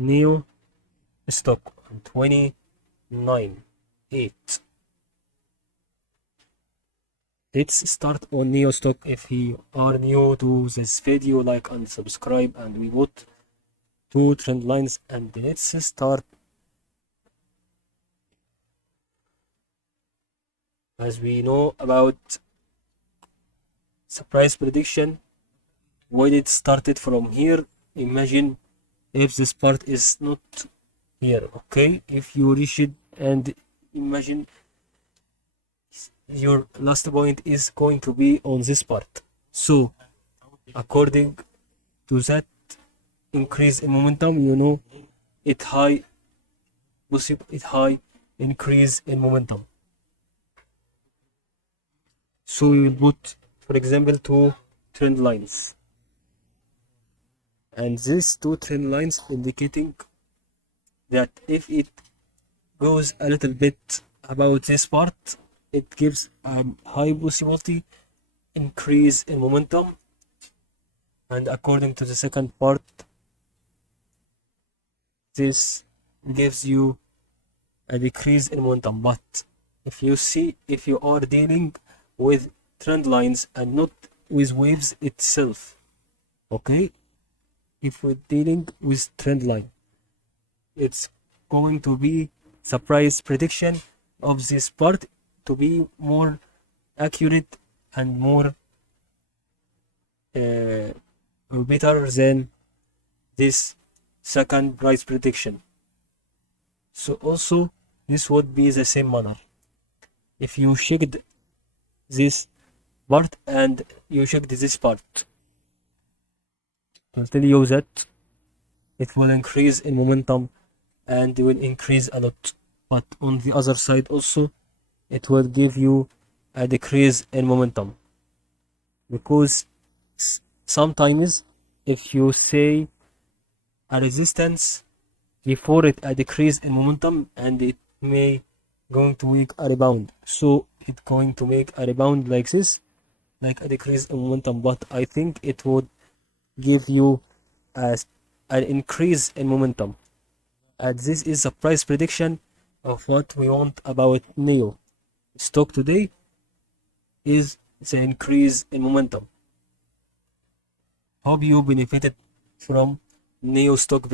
NIO stock on 29.8. Let's start on NIO stock. If you are new to this video, like and subscribe, and we put two trend lines, and let's start. As we know about surprise prediction, when it started from here, imagine if this part is not here, okay? If you reach it, and imagine your last point is going to be on this part. So according to that increase in momentum, you know, it high increase in momentum. So we will put, for example, two trend lines, and these two trend lines indicating that if it goes a little bit about this part, it gives a high possibility increase in momentum, and according to the second part, this gives you a decrease in momentum. But if you are dealing with trend lines and not with waves itself, okay, if we're dealing with trend line, it's going to be surprise prediction of this part to be more accurate and more better than this second price prediction. So also this would be the same manner. If you checked this part and you checked this part, I'll tell you that it will increase in momentum and will increase a lot. But on the other side also, it will give you a decrease in momentum, because sometimes if you say a resistance before it a decrease in momentum, and it may going to make a rebound, so it's going to make a rebound like this, like a decrease in momentum, but I think it would give you an increase in momentum. And this is the price prediction of what we want about NIO stock today, is the increase in momentum. Hope you benefited from NIO stock.